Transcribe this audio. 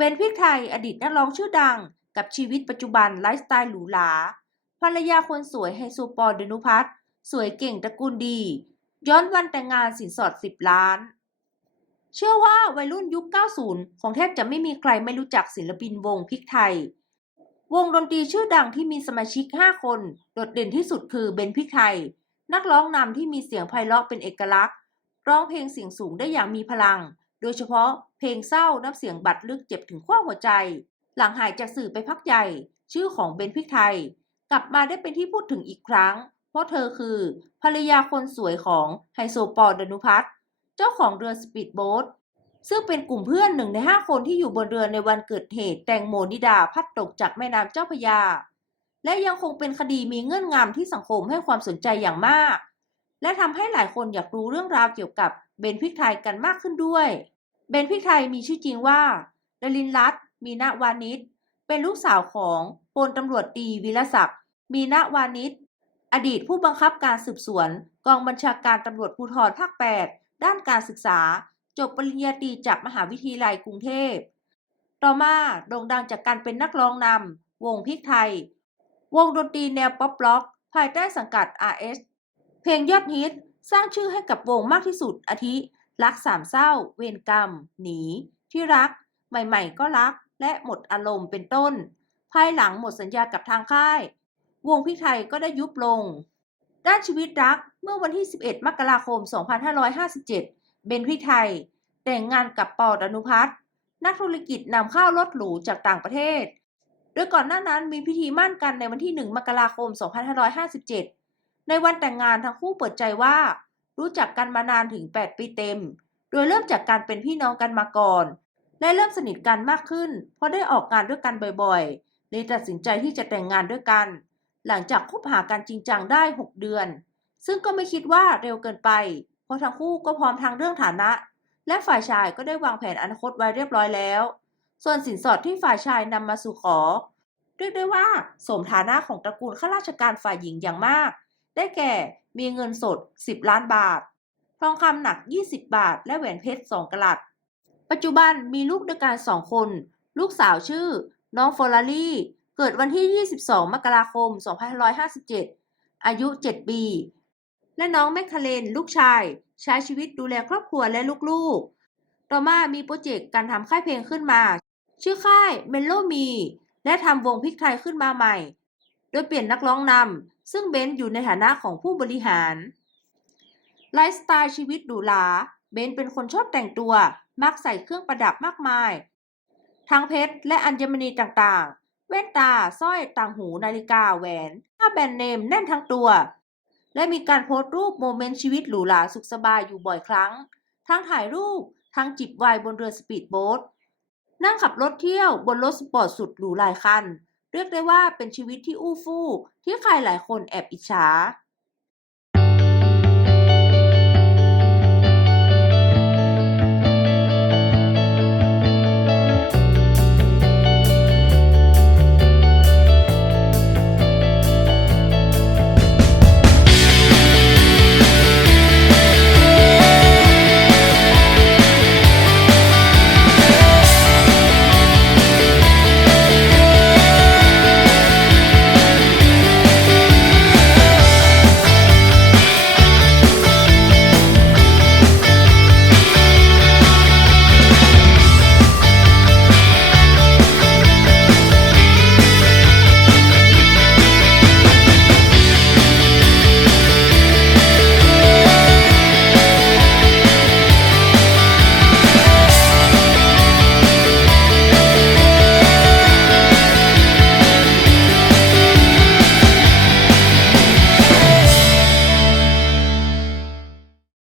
เบนพริกไทยอดีตนักร้องชื่อดัง กับชีวิตปัจจุบันไลฟ์สไตล์หรูหราภรรยาคนสวยไฮโซปอลเดนุพัฒสวยเก่งตระกูลดี ย้อนวันแต่งงานสินสอด 10 ล้าน เชื่อว่าวัยรุ่นยุค 90 ของแทบจะไม่มีใครไม่รู้จักศิลปินวงพริกไทย วงดนตรีชื่อดังที่มีสมาชิก 5 คน โดดเด่นที่สุดคือเบนพริกไทย นักร้องนำที่มีเสียงไพเราะเป็นเอกลักษณ์ ร้องเพลงเสียงสูงได้อย่างมีพลัง โดยเฉพาะ เพลงเศร้าน้ำเสียงบัดลึกเจ็บถึงขั้วหัวใจ หลังหายจากสื่อไปพักใหญ่ ชื่อของเบนพิกไทย กลับมาได้เป็นที่พูดถึงอีกครั้ง เพราะเธอคือ ภรรยาคนสวยของไฮโซปอลดนุพัฒน์เจ้าของเรือสปีดโบ๊ทซึ่งเป็นกลุ่มเพื่อนหนึ่งในห้าคนที่อยู่บนเรือในวันเกิดเหตุแตงโมนิดาพัดตกจากแม่น้ำเจ้าพยา และยังคงเป็นคดีมีเงื่อนงำที่สังคมให้ความสนใจอย่างมาก และทำให้หลายคนอยากรู้เรื่องราวเกี่ยวกับเบนพิกไทยกันมากขึ้นด้วย เบนพริกไทยมีชื่อจริงว่าดลินรัตน์มีนาวานิชเป็นลูกสาวของพลตำรวจตีวิรศักดิ์ มีนาวานิชอดีตผู้บังคับการสืบสวน กองบัญชาการตำรวจภูธรภาค 8 ด้านการศึกษา จบปริญญาตรีจากมหาวิทยาลัยกรุงเทพ ต่อมาโด่งดังจากการเป็นนักร้องนำวงพริกไทย วงดนตรีแนวป๊อปร็อก ภายใต้สังกัด RS เพลงยอดฮิตสร้างชื่อให้กับวงมากที่สุดอาทิ รักสามเศร้า เวรกรรม หนี ที่รัก ใหม่ๆ ก็รัก และหมดอารมณ์เป็นต้น ภายหลังหมดสัญญากับทางค่าย วงพิไทยก็ได้ยุบลง ด้านชีวิตรักเมื่อวันที่ 11 มกราคม 2557 เบนพิไทย แต่งงานกับปอดนุพัฒน์นักธุรกิจนำเข้ารถหรูจากต่างประเทศ โดยก่อนหน้านั้นมีพิธีมั่นกันในวันที่ 1 มกราคม 2557 ในวันแต่งงานทั้งคู่เปิดใจว่า รู้จักกันมานานถึง 8 ปีเต็ม โดยเริ่มจากการเป็นพี่น้องกันมาก่อน และเริ่มสนิทกันมากขึ้น เพราะได้ออกงานด้วยกันบ่อยๆ เลยตัดสินใจที่จะแต่งงานด้วยกัน หลังจากคบหากันจริงจังได้ 6 เดือน ซึ่งก็ไม่คิดว่าเร็วเกินไป เพราะทั้งคู่ก็พร้อมทางเรื่องฐานะ และฝ่ายชายก็ได้วางแผนอนาคตไว้เรียบร้อยแล้ว ส่วนสินสอดที่ฝ่ายชายนำมาสู่ขอ เรียกได้ว่า สมฐานะของตระกูลข้าราชการฝ่ายหญิงอย่างมาก ได้แก่มีเงินสด 10 ล้านบาท ทองคำหนัก 20 บาท และแหวนเพชร 2กะลัด ปัจจุบันมีลูกด้วยกัน2คน ลูกสาวชื่อ น้องฟอร์รารี่ เกิดวันที่ 22 มกราคม 2557 อายุ 7 ปี และน้องแมคคาเลน ลูกชาย ใช้ชีวิตดูแลครอบครัวและลูกๆ ต่อมามีโปรเจกต์การทำค่ายเพลงขึ้นมา ชื่อค่ายเมโลมี และทำวงพริกไทยขึ้นมาใหม่ โดยเปลี่ยนนักร้องนำซึ่งเบนซ์อยู่ในฐานะของผู้บริหาร ไลฟ์สไตล์ชีวิตหรูหราเบนซ์เป็นคนชอบแต่งตัว มักใส่เครื่องประดับมากมาย ทั้งเพชรและอัญมณีต่างๆ แว่นตา สร้อย ต่างหู นาฬิกา แหวน ผ้าแบรนด์เนมแน่นทั้งตัว และมีการโพสต์รูปโมเมนต์ชีวิตหรูหราสุขสบายอยู่บ่อยครั้ง ทั้งถ่ายรูป ทั้งจิบไวน์บนเรือสปีดโบ๊ท นั่งขับรถเที่ยวบนรถสปอร์ตสุดหรูหลายคัน เรียกได้ว่าเป็นชีวิตที่อู้ฟู่ที่ใครหลายคนแอบอิจฉา